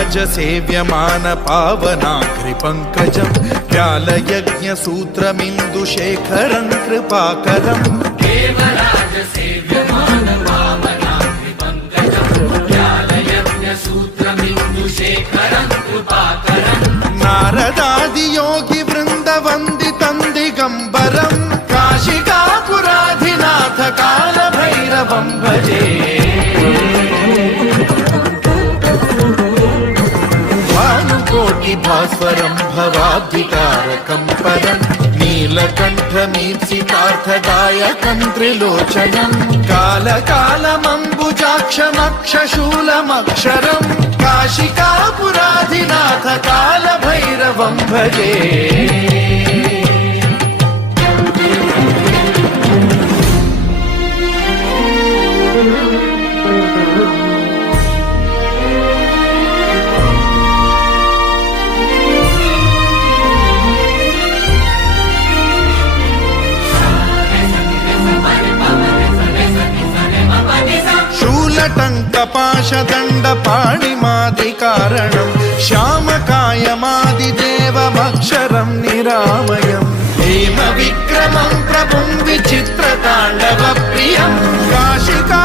देवराज सेव्यमान पावनाघ्रिपङ्कजं व्यालयज्ञसूत्रमिन्दुशेखरं कृपाकरं देवराज सेव्यमान पावनाघ्रिपङ्कजं व्यालयज्ञसूत्रमिन्दुशेखरं कृपाकरं नारदादियोगि वृन्दवन्दितं दिगम्बरं काशिकापुराधिनाथ कालभैरवं भजे भास्वरं भवाब्धिकारकं परं नीलकण्ठमीप्सितार्थदायकं त्रिलोचनं कालकालमम्बुजाक्षमक्षशूलमक्षरं काशिकापुराधिनाथ कालभैरवं भजे शूलटङ्कपाशदण्डपाणिमादिकारणं श्यामकायमादिदेवमक्षरं निरामयं हेमविक्रमं प्रभुं विचित्रताण्डवप्रियं काशिका